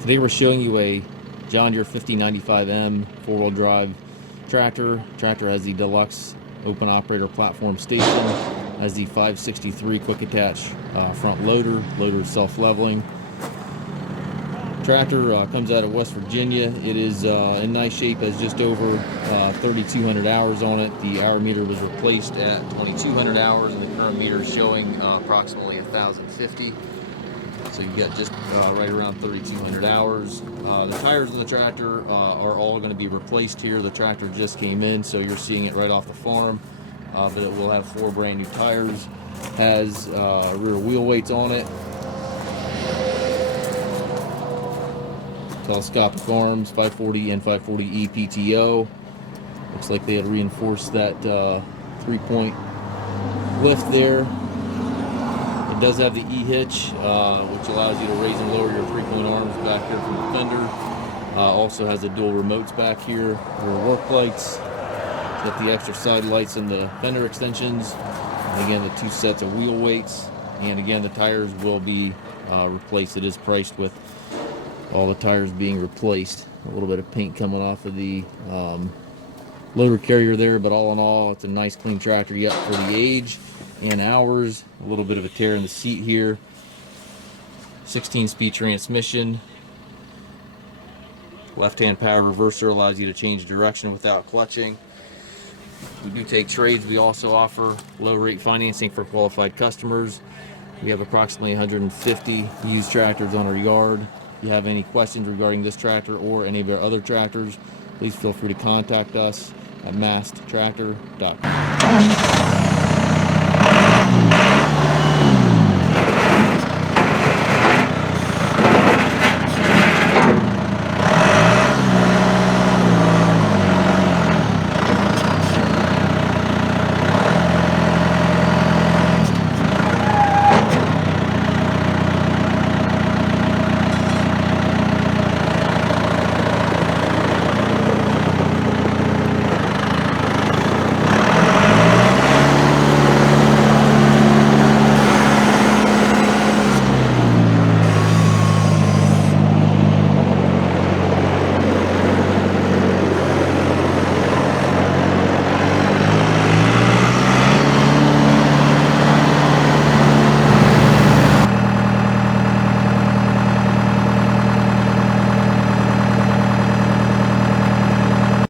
Today we're showing you a John Deere 5095M four-wheel drive tractor. Tractor has the Deluxe open operator platform station, has the 563 quick attach front loader. Loader is self-leveling. Tractor comes out of West Virginia. It is in nice shape, has just over 3,200 hours on it. The hour meter was replaced at 2,200 hours, and the current meter is showing approximately 1,050. So you got just right around 3,200 hours. The tires on the tractor are all going to be replaced here. The tractor just came in, so you're seeing it right off the farm. But it will have 4 brand new tires. Has rear wheel weights on it. Telescopic arms, 540 and 540E PTO. Looks like they had reinforced that 3-point lift there. It does have the Hitch, which allows you to raise and lower your 3-point arms back here from the fender. Also has the dual remotes back here, rear work lights. Got the extra side lights and the fender extensions. And again, the 2 sets of wheel weights. And again, the tires will be replaced. It is priced with all the tires being replaced. A little bit of paint coming off of the loader carrier there, but all in all, it's a nice clean tractor yet for the age and hours. A little bit of a tear in the seat here. 16-speed transmission. Left-hand power reverser allows you to change direction without clutching. We do take trades. We also offer low-rate financing for qualified customers. We have approximately 150 used tractors on our yard. If you have any questions regarding this tractor or any of our other tractors, please feel free to contact us at masttractor.com.